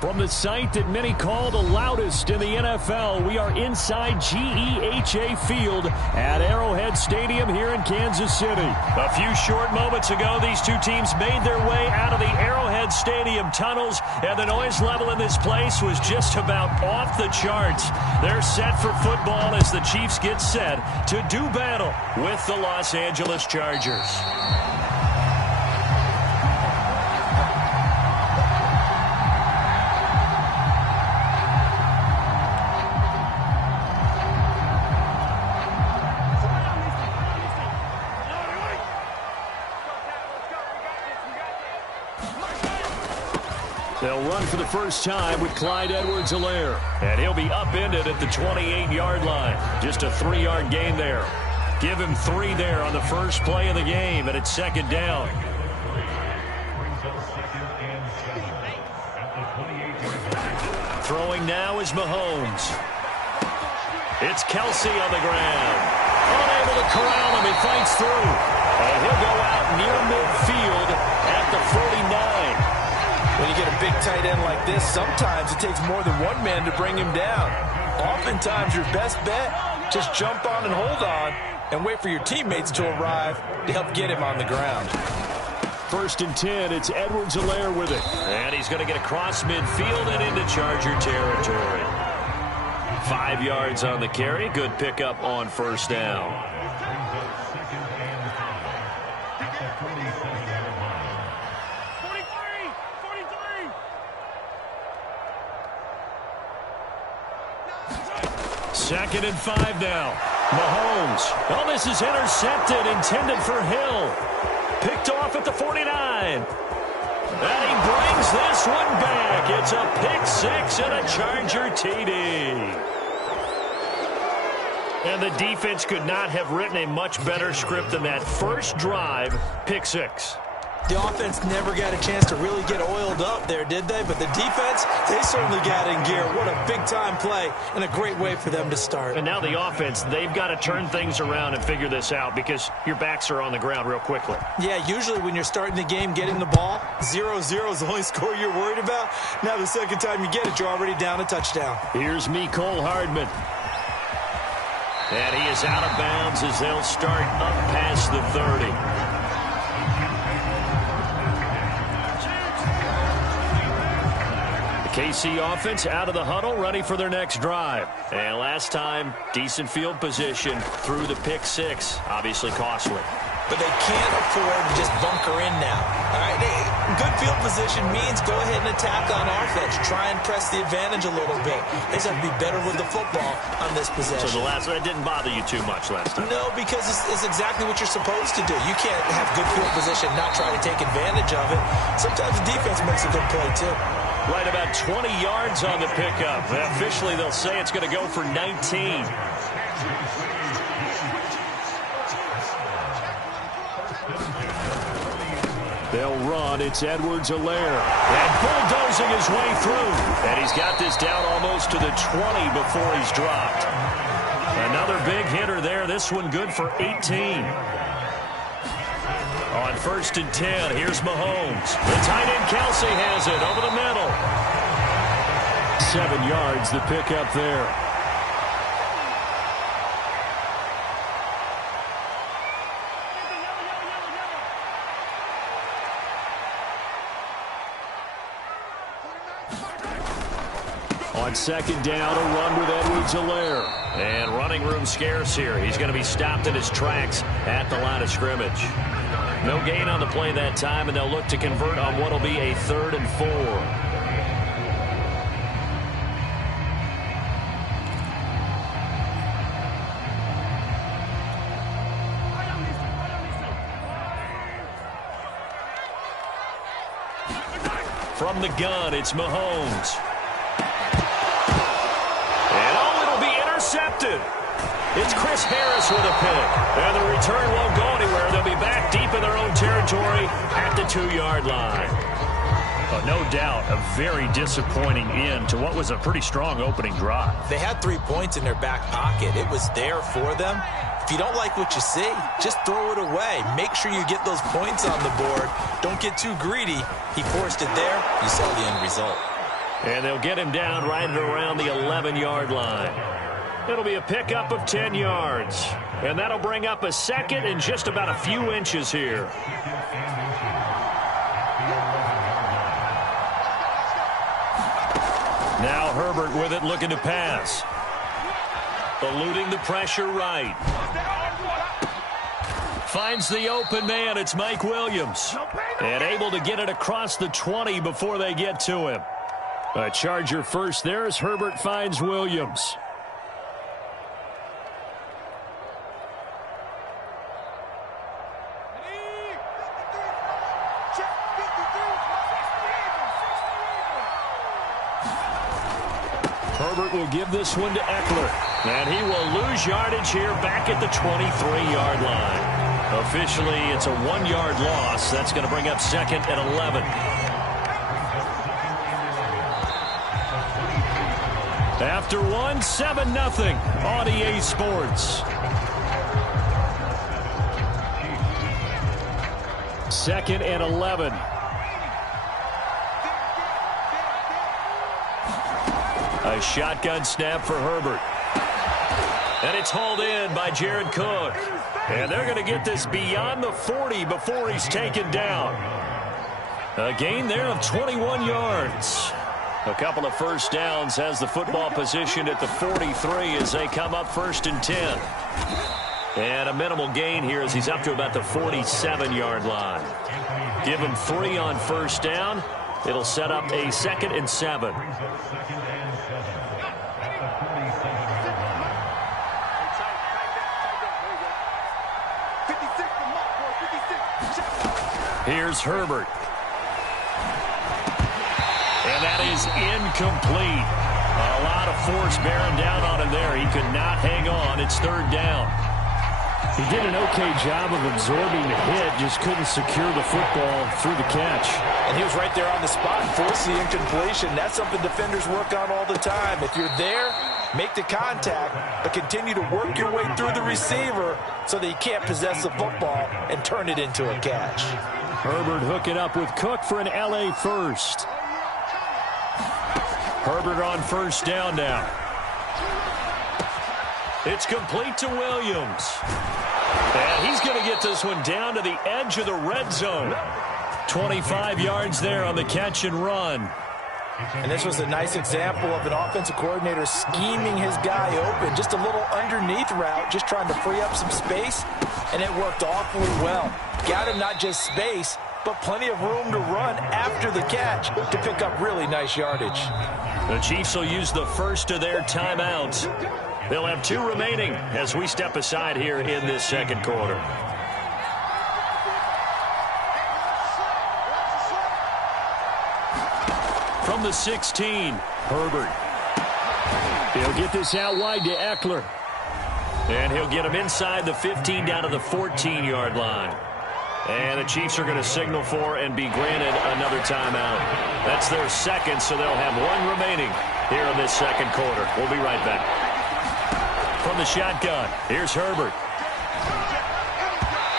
From the site that many call the loudest in the NFL, we are inside GEHA Field at Arrowhead Stadium here in Kansas City. A few short moments ago, these two teams made their way out of the Arrowhead Stadium tunnels, and the noise level in this place was just about off the charts. They're set for football as the Chiefs get set to do battle with the Los Angeles Chargers. They'll run for the first time with Clyde Edwards-Helaire. And he'll be upended at the 28-yard line. Just a 3-yard gain there. Give him 3 there on the first play of the game, and it's second down. Throwing now is Mahomes. It's Kelsey on the ground. Unable to corral him. He fights through. And he'll go out near midfield at the 49. When you get a big tight end like this, sometimes it takes more than one man to bring him down. Oftentimes, your best bet, just jump on and hold on and wait for your teammates to arrive to help get him on the ground. First and 10, it's Edwards-Helaire with it. And he's going to get across midfield and into Charger territory. 5 yards on the carry. Good pickup on first down. Second and 5 now. Mahomes. Oh, this is intercepted, intended for Hill. Picked off at the 49. And he brings this one back. It's a pick 6 and a Charger TD. And the defense could not have written a much better script than that first drive, pick 6. The offense never got a chance to really get oiled up there, did they? But the defense, they certainly got in gear. What a big-time play and a great way for them to start. And now the offense, they've got to turn things around and figure this out because your backs are on the ground real quickly. Yeah, usually when you're starting the game, getting the ball, 0-0 is the only score you're worried about. Now the second time you get it, you're already down a touchdown. Here's Mecole Hardman. And he is out of bounds as they'll start up past the 30. KC offense out of the huddle, ready for their next drive. And last time, decent field position through the pick 6. Obviously costly. But they can't afford to just bunker in now. All right, good field position means go ahead and attack on offense. Try and press the advantage a little bit. They just have to be better with the football on this possession. So the last one didn't bother you too much last time? No, because it's exactly what you're supposed to do. You can't have good field position, not try to take advantage of it. Sometimes the defense makes a good play, too. Right about 20 yards on the pickup. Officially, they'll say it's going to go for 19. They'll run. It's Edwards-Helaire. And bulldozing his way through. And he's got this down almost to the 20 before he's dropped. Another big hitter there. This one good for 18. On first and 10, here's Mahomes. The tight end Kelsey has it over the middle. 7 yards, the pickup there. On second down, a run with Edwards-Helaire. And running room scarce here. He's going to be stopped in his tracks at the line of scrimmage. No gain on the play that time, and they'll look to convert on what will be a 3rd and 4. From the gun, it's Mahomes. And oh, it'll be intercepted. It's Chris Harris with a pick. And the return won't go anywhere. They'll be back deep in their own territory at the 2-yard line. But no doubt, a very disappointing end to what was a pretty strong opening drive. They had 3 points in their back pocket. It was there for them. If you don't like what you see, just throw it away. Make sure you get those points on the board. Don't get too greedy. He forced it there. You saw the end result. And they'll get him down right at around the 11-yard line. It'll be a pickup of 10 yards. And that'll bring up a second and just about a few inches here. Now Herbert with it, looking to pass. Eluding the pressure right. Finds the open man. It's Mike Williams. And able to get it across the 20 before they get to him. A Charger first there as Herbert finds Williams. Herbert will give this one to Eckler. And he will lose yardage here back at the 23-yard line. Officially, it's a 1-yard loss. That's going to bring up second and 11. After 7-0 on EA Sports. Second and 11. A shotgun snap for Herbert. And it's hauled in by Jared Cook. And they're going to get this beyond the 40 before he's taken down. A gain there of 21 yards. A couple of first downs, has the football positioned at the 43 as they come up 1st and 10. And a minimal gain here as he's up to about the 47-yard line. Give him 3 on first down. It'll set up a 2nd and 7. Here's Herbert. And that is incomplete. A lot of force bearing down on him there. He could not hang on. It's 3rd down. He did an okay job of absorbing the hit, just couldn't secure the football through the catch. And he was right there on the spot, force the incompletion. That's something defenders work on all the time. If you're there, make the contact, but continue to work your way through the receiver so that you can't possess the football and turn it into a catch. Herbert hooking up with Cook for an LA first. Herbert on first down now. It's complete to Williams. And he's going to get this one down to the edge of the red zone. 25 yards there on the catch and run. And this was a nice example of an offensive coordinator scheming his guy open. Just a little underneath route, just trying to free up some space, and it worked awfully well. Got him not just space, but plenty of room to run after the catch to pick up really nice yardage. The Chiefs will use the first of their timeouts. They'll have 2 remaining as we step aside here in this second quarter. From the 16, Herbert. He'll get this out wide to Eckler. And he'll get him inside the 15 down to the 14-yard line. And the Chiefs are going to signal for and be granted another timeout. That's their second, so they'll have 1 remaining here in this second quarter. We'll be right back. From the shotgun, here's Herbert.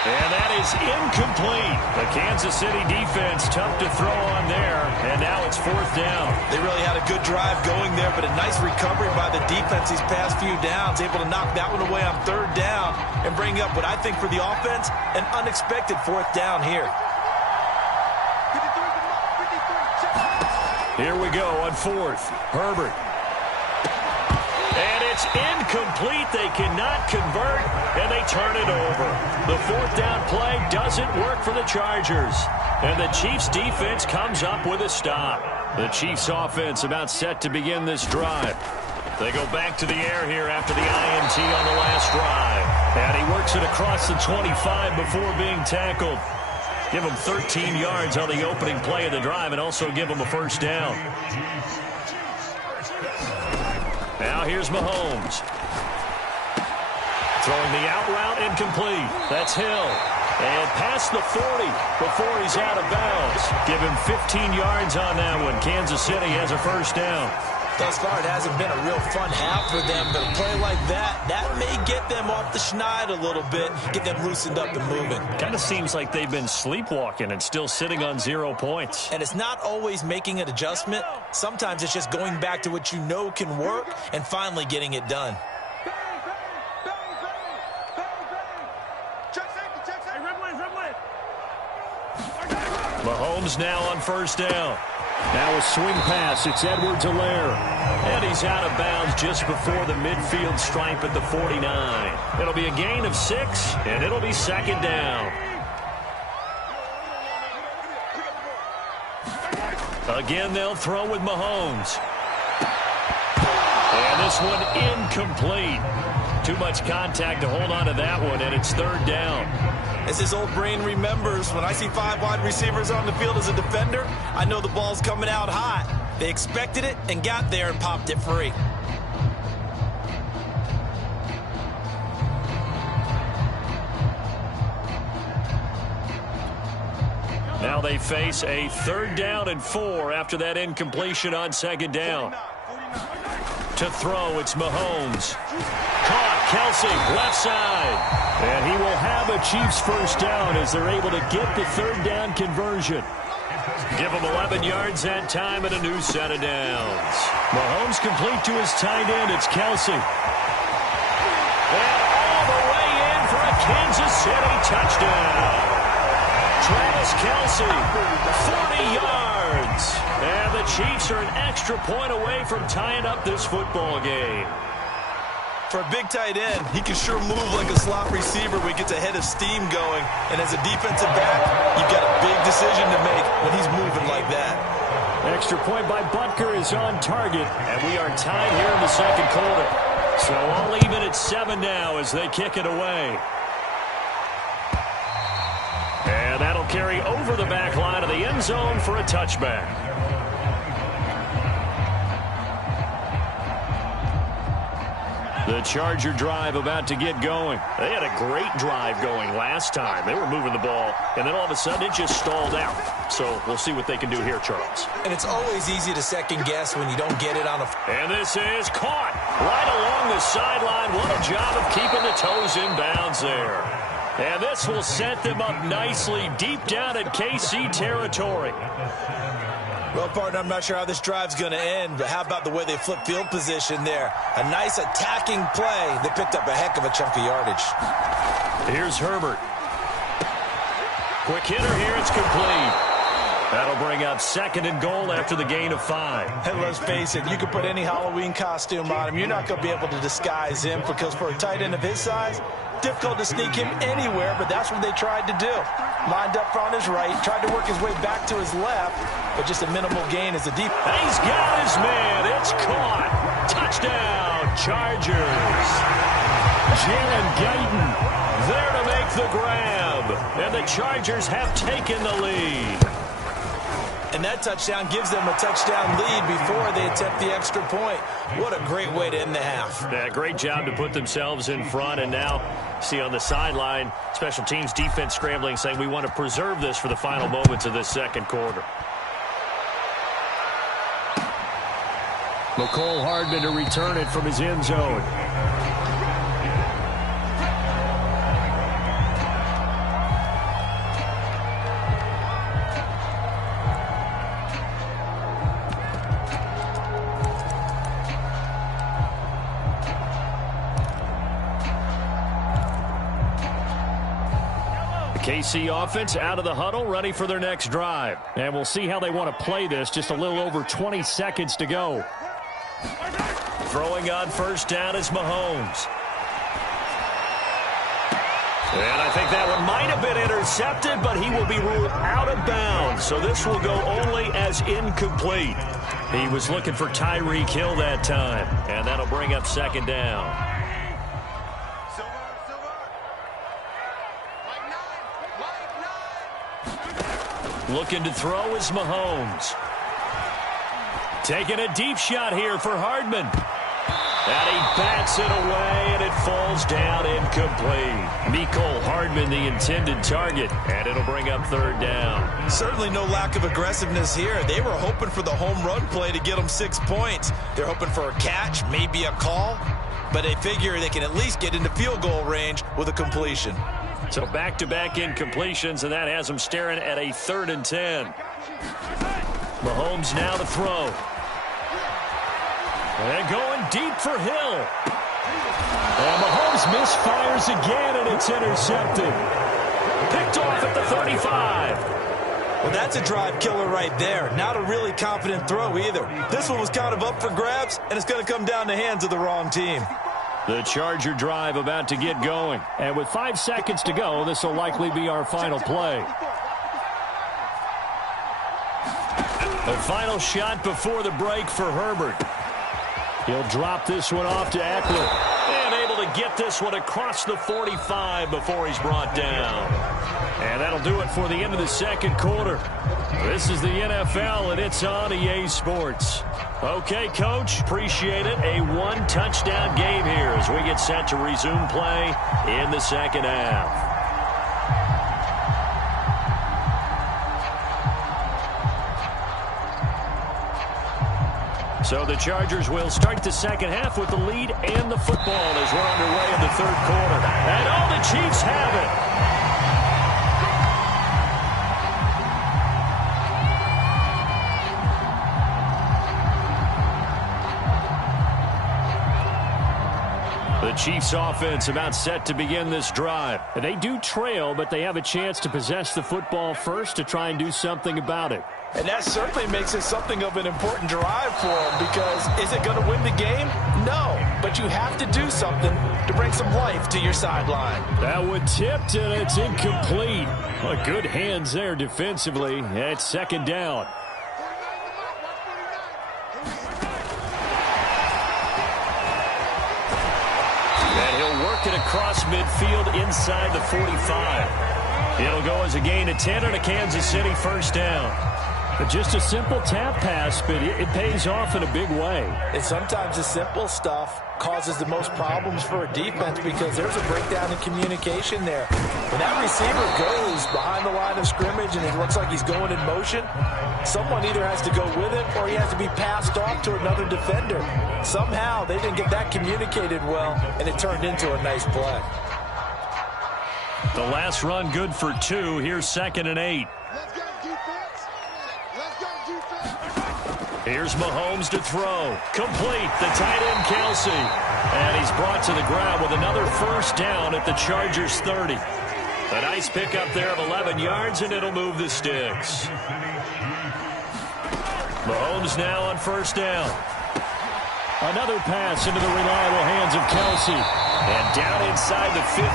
And that is incomplete. The Kansas City defense tough to throw on there, and now it's 4th down. They really had a good drive going there, but a nice recovery by the defense these past few downs, able to knock that one away on 3rd down and bring up what I think for the offense, an unexpected 4th down here. Here we go on 4th. Herbert. And it's incomplete. They cannot convert, and they turn it over. The 4th down play doesn't work for the Chargers. And the Chiefs' defense comes up with a stop. The Chiefs' offense about set to begin this drive. They go back to the air here after the INT on the last drive. And he works it across the 25 before being tackled. Give him 13 yards on the opening play of the drive and also give him a 1st down. Now here's Mahomes. Throwing the out route incomplete. That's Hill. And past the 40 before he's out of bounds. Give him 15 yards on that one. Kansas City has a 1st down. Thus far, it hasn't been a real fun half for them, but a play like that may get them off the schneid a little bit, get them loosened up and moving. Kind of seems like they've been sleepwalking and still sitting on 0 points. And it's not always making an adjustment. Sometimes it's just going back to what you know can work and finally getting it done. Mahomes now on first down. Now a swing pass. It's Edwards-Helaire. And he's out of bounds just before the midfield stripe at the 49. It'll be a gain of 6, and it'll be second down. Again, they'll throw with Mahomes. And this one incomplete. Too much contact to hold on to that one, and it's third down. As his old brain remembers, when I see 5 wide receivers on the field as a defender, I know the ball's coming out hot. They expected it and got there and popped it free. Now they face a 3rd down and 4 after that incompletion on second down. To throw, it's Mahomes. Caught, Kelsey, left side. And he will have a Chiefs first down as they're able to get the 3rd down conversion. Give him 11 yards that time and a new set of downs. Mahomes complete to his tight end. It's Kelsey. And all the way in for a Kansas City touchdown. Travis Kelsey, 40 yards. And the Chiefs are an extra point away from tying up this football game. For a big tight end, he can sure move like a slot receiver when he gets a head of steam going. And as a defensive back, you've got a big decision to make when he's moving like that. Extra point by Butker is on target. And we are tied here in the second quarter. So all even at 7 now as they kick it away. And that'll carry over the back line of the end zone for a touchback. The Charger drive about to get going. They had a great drive going last time. They were moving the ball, and then all of a sudden it just stalled out. So we'll see what they can do here, Charles. And it's always easy to second guess when you don't get it on a... And this is caught right along the sideline. What a job of keeping the toes in bounds there. And this will set them up nicely deep down at KC territory. Well, partner, I'm not sure how this drive's going to end, but how about the way they flip field position there? A nice attacking play. They picked up a heck of a chunk of yardage. Here's Herbert. Quick hitter here. It's complete. That'll bring up 2nd and goal after the gain of 5. And let's face it, you can put any Halloween costume on him. You're not going to be able to disguise him because for a tight end of his size, difficult to sneak him anywhere, but that's what they tried to do. Lined up on his right, tried to work his way back to his left, but just a minimal gain as a deep. He's got his man. It's caught. Touchdown, Chargers. Jalen Guyton there to make the grab. And the Chargers have taken the lead. And that touchdown gives them a touchdown lead before they attempt the extra point. What a great way to end the half. Yeah, great job to put themselves in front. And now, see on the sideline, special teams defense scrambling, saying we want to preserve this for the final moments of this second quarter. McCole Hardman to return it from his end zone. KC offense out of the huddle, ready for their next drive. And we'll see how they want to play this. Just a little over 20 seconds to go. Throwing on first down is Mahomes. And I think that one might have been intercepted, but he will be ruled out of bounds. So this will go only as incomplete. He was looking for Tyreek Hill that time. And that'll bring up 2nd down. Looking to throw is Mahomes. Taking a deep shot here for Hardman. And he bats it away, and it falls down incomplete. Mecole Hardman, the intended target, and it'll bring up third down. Certainly no lack of aggressiveness here. They were hoping for the home run play to get them 6 points. They're hoping for a catch, maybe a call, but they figure they can at least get into field goal range with a completion. So back-to-back incompletions, and that has them staring at a 3rd and 10. Mahomes now to throw. And going deep for Hill. And Mahomes misfires again, and it's intercepted. Picked off at the 35. Well, that's a drive killer right there. Not a really confident throw either. This one was kind of up for grabs, and it's going to come down the hands of the wrong team. The Charger drive about to get going. And with 5 seconds to go, this will likely be our final play. The final shot before the break for Herbert. He'll drop this one off to Eckler. And able to get this one across the 45 before he's brought down. And that'll do it for the end of the second quarter. This is the NFL, and it's on EA Sports. Okay, Coach, appreciate it. A 1-touchdown game here as we get set to resume play in the second half. So the Chargers will start the second half with the lead and the football as we're underway in the third quarter. And all the Chiefs have it. The Chiefs offense about set to begin this drive. They do trail, but they have a chance to possess the football first to try and do something about it. And that certainly makes it something of an important drive for them, because is it going to win the game? No, but you have to do something to bring some life to your sideline. That one tipped, and it's incomplete. Well, good hands there defensively. It's second down. And he'll work it across midfield inside the 45. It'll go as a gain of 10 and a Kansas City first down. But just a simple tap pass, but it pays off in a big way. And sometimes the simple stuff causes the most problems for a defense, because there's a breakdown in communication there. When that receiver goes behind the line of scrimmage and it looks like he's going in motion, someone either has to go with it or he has to be passed off to another defender. Somehow they didn't get that communicated well, and it turned into a nice play. The last run good for 2. Here's 2nd and 8. Here's Mahomes to throw. Complete. The tight end, Kelsey. And he's brought to the ground with another first down at the Chargers' 30. A nice pickup there of 11 yards, and it'll move the sticks. Mahomes now on first down. Another pass into the reliable hands of Kelsey. And down inside the 15,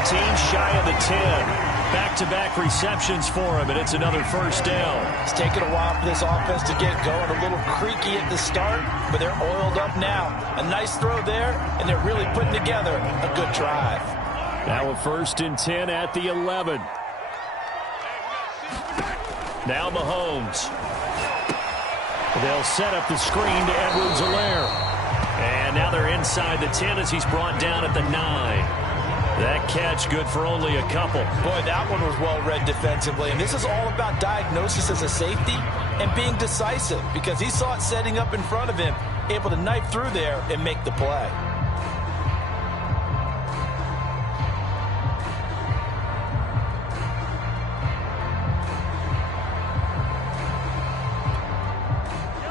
shy of the 10. Back-to-back receptions for him, and it's another first down. It's taken a while for this offense to get going. A little creaky at the start, but they're oiled up now. A nice throw there, and they're really putting together a good drive. Now a 1st and 10 at the 11. Now Mahomes. They'll set up the screen to Edwards-Helaire. And now they're inside the 10 as he's brought down at the 9. That catch good for only a couple. Boy, that one was well read defensively. And this is all about diagnosis as a safety and being decisive, because he saw it setting up in front of him, able to knife through there and make the play.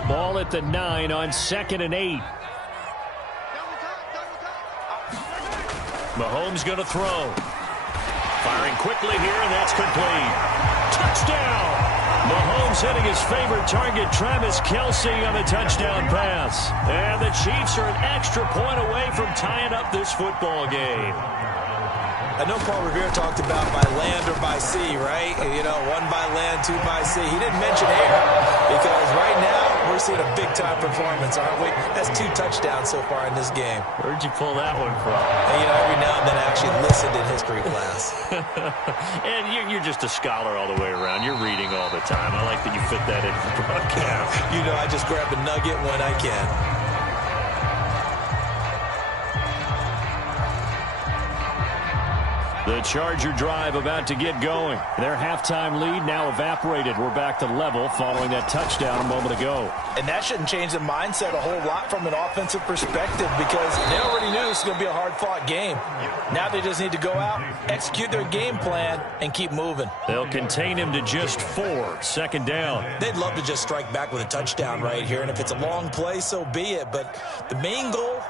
Ball at the 9 on 2nd and 8. Mahomes going to throw. Firing quickly here, and that's complete. Touchdown! Mahomes hitting his favorite target, Travis Kelsey, on the touchdown pass. And the Chiefs are an extra point away from tying up this football game. I know Paul Revere talked about by land or by sea, right? You know, 1 by land, 2 by sea. He didn't mention air, because right now we're seeing a big-time performance, aren't we? That's 2 touchdowns so far in this game. Where'd you pull that one from? And, you know, every now and then I actually listened in history class. And you're just a scholar all the way around. You're reading all the time. I like that you fit that into the broadcast. You know, I just grab a nugget when I can. The Charger drive about to get going. Their halftime lead now evaporated. We're back to level following that touchdown a moment ago. And that shouldn't change the mindset a whole lot from an offensive perspective because they already knew this was going to be a hard-fought game. Now they just need to go out, execute their game plan, and keep moving. They'll contain him to just 4. Second down. They'd love to just strike back with a touchdown right here, and if it's a long play, so be it. But the main goal,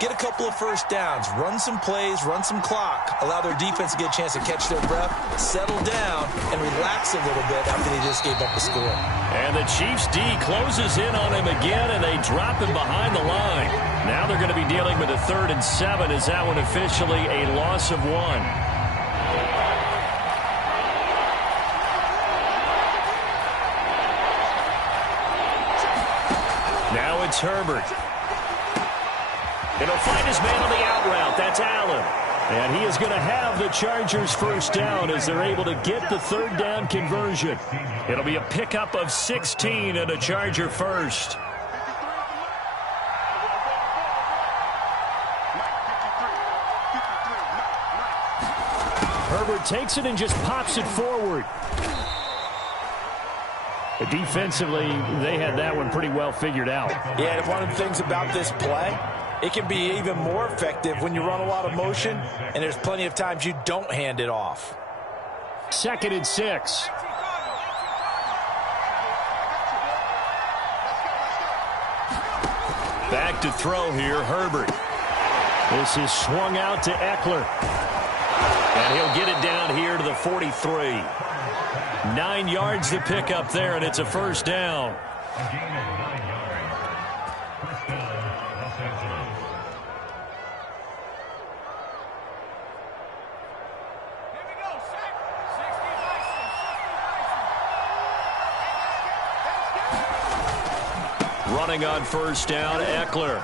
get a couple of first downs, run some plays, run some clock, allow their defense to get a chance to catch their breath, settle down, and relax a little bit after they just gave up the score. And the Chiefs D closes in on him again, and they drop him behind the line. Now they're going to be dealing with a 3rd and 7. Is that one officially a loss of 1? Now it's Herbert. He'll find his man on the out route. That's Allen. And he is going to have the Chargers first down as they're able to get the 3rd down conversion. It'll be a pickup of 16 and a Charger first. Herbert takes it and just pops it forward. But defensively, they had that one pretty well figured out. Yeah, and one of the things about this play, it can be even more effective when you run a lot of motion, and there's plenty of times you don't hand it off. 2nd and 6. Back to throw here, Herbert. This is swung out to Eckler. And he'll get it down here to the 43. 9 yards to pick up there, and it's a first down. Running on first down, Eckler.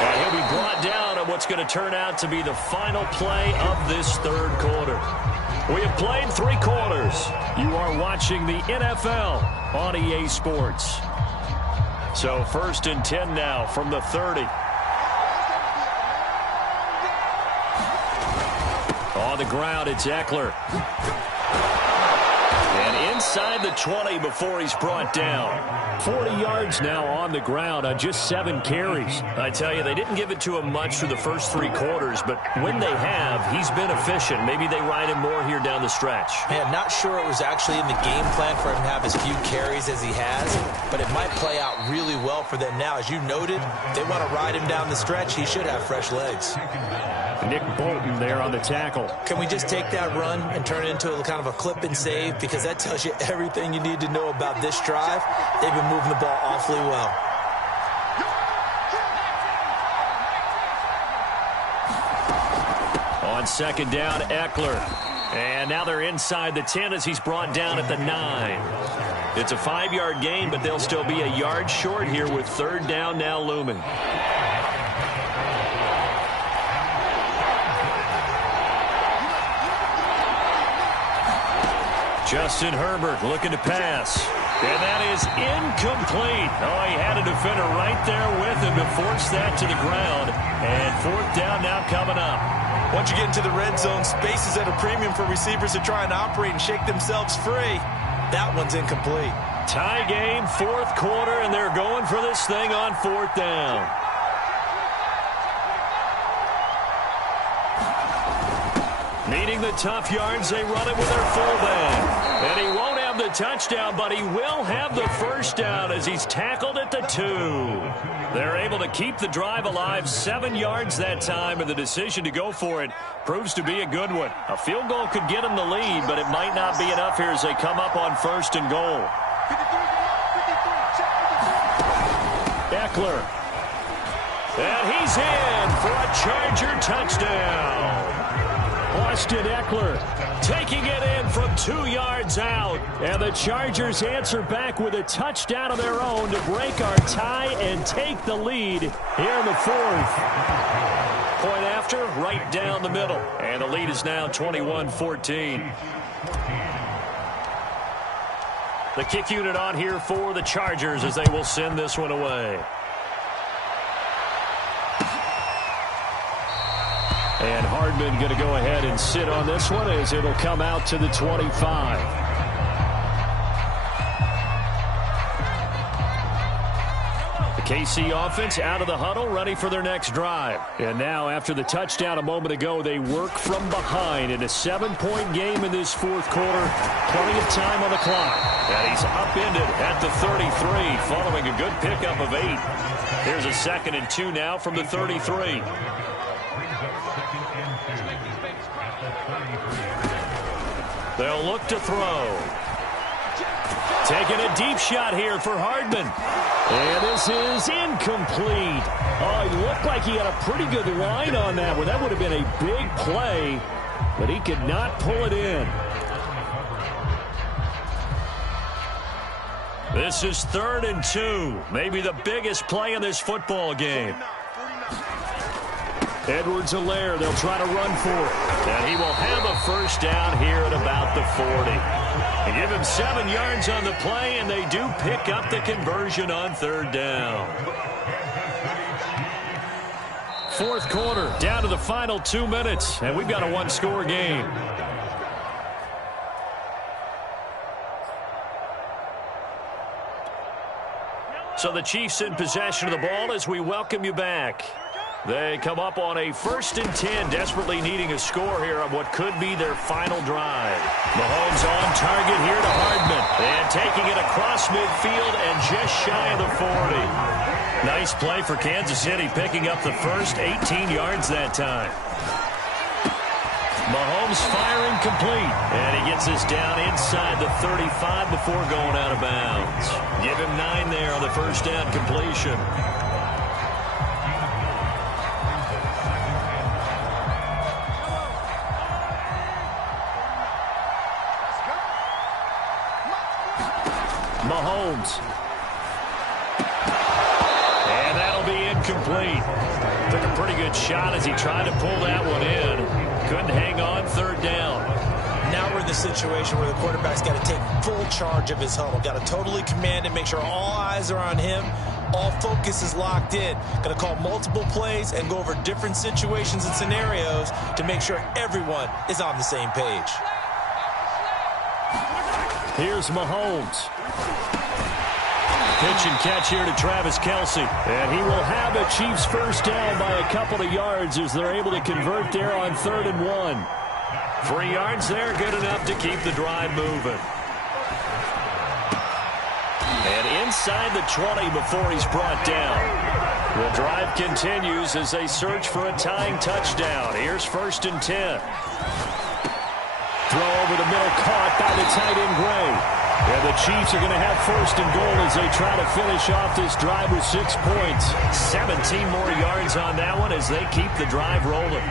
And he'll be brought down on what's going to turn out to be the final play of this 3rd quarter. We have played 3 quarters. You are watching the NFL on EA Sports. So 1st and 10 now from the 30. On the ground, it's Eckler. And inside the 20 before he's brought down. 40 yards now on the ground on just 7 carries. I tell you, they didn't give it to him much through the first 3 quarters, but when they have, he's been efficient. Maybe they ride him more here down the stretch. Man, not sure it was actually in the game plan for him to have as few carries as he has, but it might play out really well for them now. As you noted, they want to ride him down the stretch. He should have fresh legs. Nick Bolton there on the tackle. Can we just take that run and turn it into a kind of a clip and save? Because that tells you everything you need to know about this drive. They've been moving the ball awfully well. On 2nd down, Eckler. And now they're inside the 10 as he's brought down at the 9. It's a 5-yard gain, but they'll still be a yard short here with 3rd down now looming. Justin Herbert looking to pass. And that is incomplete. Oh, he had a defender right there with him to force that to the ground. And 4th down now coming up. Once you get into the red zone, space is at a premium for receivers to try and operate and shake themselves free. That one's incomplete. Tie game, 4th quarter, and they're going for this thing on 4th down. Needing the tough yards, they run it with their fullback. And he won't have the touchdown, but he will have the first down as he's tackled at the 2. They're able to keep the drive alive, 7 yards that time, and the decision to go for it proves to be a good one. A field goal could get him the lead, but it might not be enough here as they come up on 1st and goal. Eckler. And he's in for a Charger touchdown. Austin Eckler taking it in from 2 yards out. And the Chargers answer back with a touchdown of their own to break our tie and take the lead here in the 4th. Point after, right down the middle. And the lead is now 21-14. The kick unit on here for the Chargers as they will send this one away. And Hardman going to go ahead and sit on this one as it'll come out to the 25. KC offense out of the huddle, ready for their next drive. And now, after the touchdown a moment ago, they work from behind in a 7-point game in this fourth quarter. Plenty of time on the clock. And he's upended at the 33, following a good pickup of 8. Here's a 2nd and 2 now from the 33. They'll look to throw. Taking a deep shot here for Hardman. And this is incomplete. Oh, he looked like he had a pretty good line on that one. That would have been a big play, but he could not pull it in. This is 3rd and 2. Maybe the biggest play in this football game. Edwards-Helaire, they'll try to run for it. And he will have a first down here at about the 40. They give him 7 yards on the play, and they do pick up the conversion on 3rd down. Fourth quarter, down to the final 2 minutes, and we've got a 1-score game. So the Chiefs in possession of the ball as we welcome you back. They come up on a 1st and 10, desperately needing a score here on what could be their final drive. Mahomes on target here to Hardman. And taking it across midfield and just shy of the 40. Nice play for Kansas City, picking up the first 18 yards that time. Mahomes firing complete. And he gets this down inside the 35 before going out of bounds. Give him 9 there on the first down completion. Mahomes. And that'll be incomplete. Took a pretty good shot as he tried to pull that one in. Couldn't hang on 3rd down. Now we're in the situation where the quarterback's got to take full charge of his huddle. Got to totally command it, make sure all eyes are on him. All focus is locked in. Got to call multiple plays and go over different situations and scenarios to make sure everyone is on the same page. Here's Mahomes. Pitch and catch here to Travis Kelce. And he will have a Chiefs first down by a couple of yards as they're able to convert there on 3rd and 1. 3 yards there, good enough to keep the drive moving. And inside the 20 before he's brought down. The drive continues as they search for a tying touchdown. Here's 1st and 10. Throw over the middle, caught by the tight end Gray. And the Chiefs are going to have 1st and goal as they try to finish off this drive with 6 points. 17 more yards on that one as they keep the drive rolling.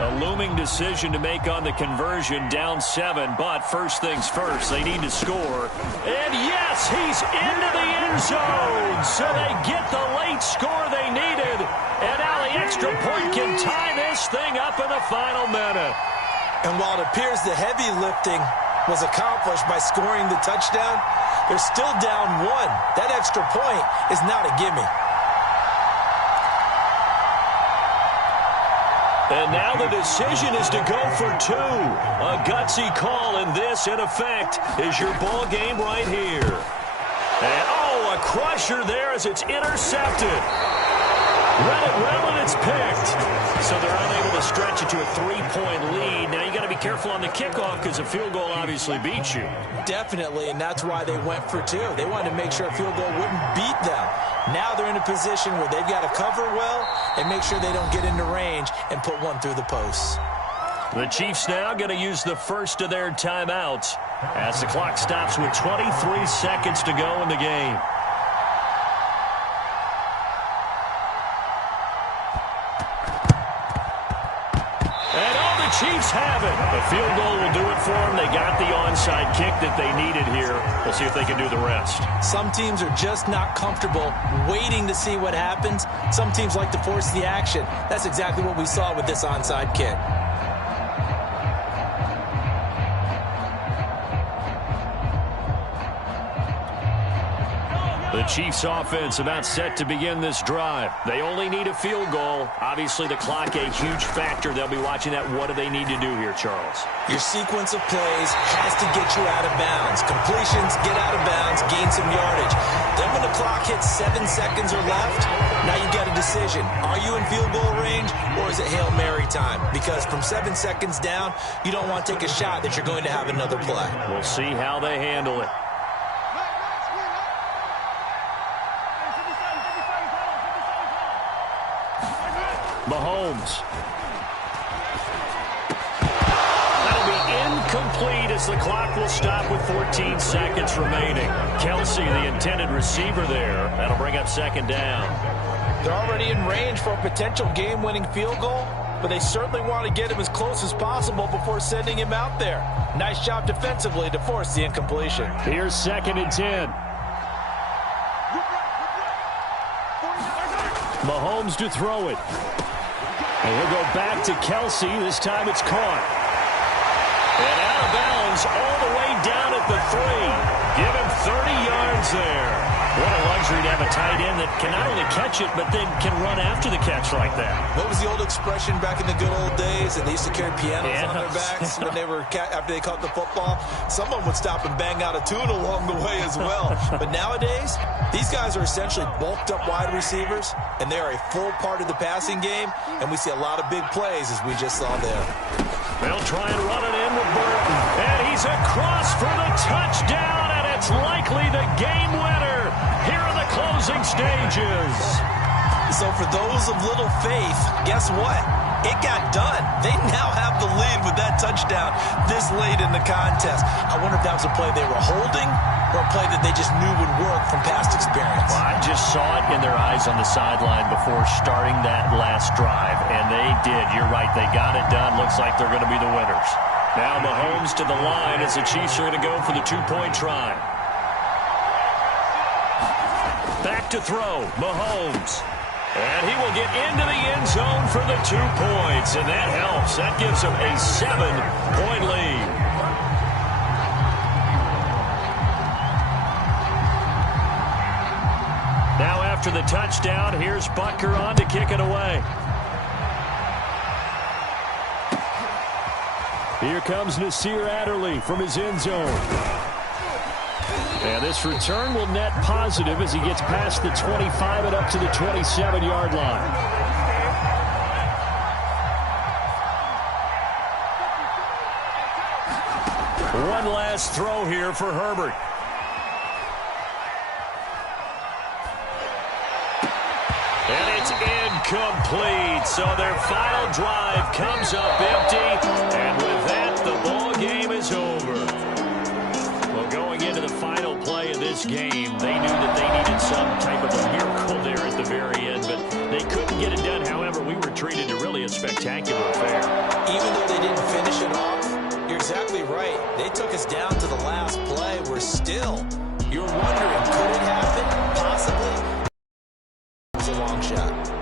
A looming decision to make on the conversion, down 7, but first things first, they need to score. And yes, he's into the end zone, so they get the late score they needed. And now the extra point can tie this thing up in the final minute. And while it appears the heavy lifting was accomplished by scoring the touchdown, they're still down 1. That extra point is not a gimme. And now the decision is to go for 2. A gutsy call, and this, in effect, is your ball game right here. And, oh, a crusher there as it's intercepted. Read it well, and it's picked. So they're unable to stretch it to a 3-point lead. Now you got to be careful on the kickoff because a field goal obviously beats you. Definitely, and that's why they went for 2. They wanted to make sure a field goal wouldn't beat them. Now they're in a position where they've got to cover well and make sure they don't get into range and put one through the posts. The Chiefs now going to use the first of their timeouts as the clock stops with 23 seconds to go in the game. Chiefs have it. The field goal will do it for them. They got the onside kick that they needed here. We'll see if they can do the rest. Some teams are just not comfortable waiting to see what happens. Some teams like to force the action. That's exactly what we saw with this onside kick. The Chiefs offense about set to begin this drive. They only need a field goal. Obviously, the clock a huge factor. They'll be watching that. What do they need to do here, Charles? Your sequence of plays has to get you out of bounds. Completions, get out of bounds, gain some yardage. Then when the clock hits 7 seconds or left, now you've got a decision. Are you in field goal range, or is it Hail Mary time? Because from 7 seconds down, you don't want to take a shot that you're going to have another play. We'll see how they handle it. Mahomes. That'll be incomplete as the clock will stop with 14 seconds remaining. Kelsey, the intended receiver there. That'll bring up second down. They're already in range for a potential game-winning field goal, but they certainly want to get him as close as possible before sending him out there. Nice job defensively to force the incompletion. Here's 2nd and 10. Mahomes to throw it. And we'll go back to Kelsey. This time it's caught. And out of bounds all the way down at the 3. Give him 30 yards there. What a luxury to have a tight end that can not only catch it, but then can run after the catch like that. What was the old expression back in the good old days? And they used to carry pianos on their backs when they were after they caught the football. Someone would stop and bang out a tune along the way as well. But nowadays, these guys are essentially bulked up wide receivers, and they are a full part of the passing game. And we see a lot of big plays, as we just saw there. They'll try and run it in with Burton. And he's across for the touchdown, and it's likely the game winner here in the closing stages. So for those of little faith, guess what? It got done. They now have the lead with that touchdown this late in the contest. I wonder if that was a play they were holding or a play that they just knew would work from past experience. Well, I just saw it in their eyes on the sideline before starting that last drive, and they did. You're right. They got it done. Looks like they're going to be the winners. Now Mahomes to the line as the Chiefs are going to go for the 2-point try. Back to throw, Mahomes. And he will get into the end zone for the 2 points, and that helps. That gives him a 7-point lead. Now after the touchdown, here's Butker on to kick it away. Here comes Nasir Adderley from his end zone. And this return will net positive as he gets past the 25 and up to the 27-yard line. One last throw here for Herbert. And it's incomplete. So their final drive comes up empty. And with that, the ball game is over. Into the final play of this game, they knew that they needed some type of a miracle there at the very end, but they couldn't get it done. However, we were treated to really a spectacular affair. Even though they didn't finish it off, you're exactly right. They took us down to the last play. We're still, you're wondering, could it happen? Possibly. It was a long shot.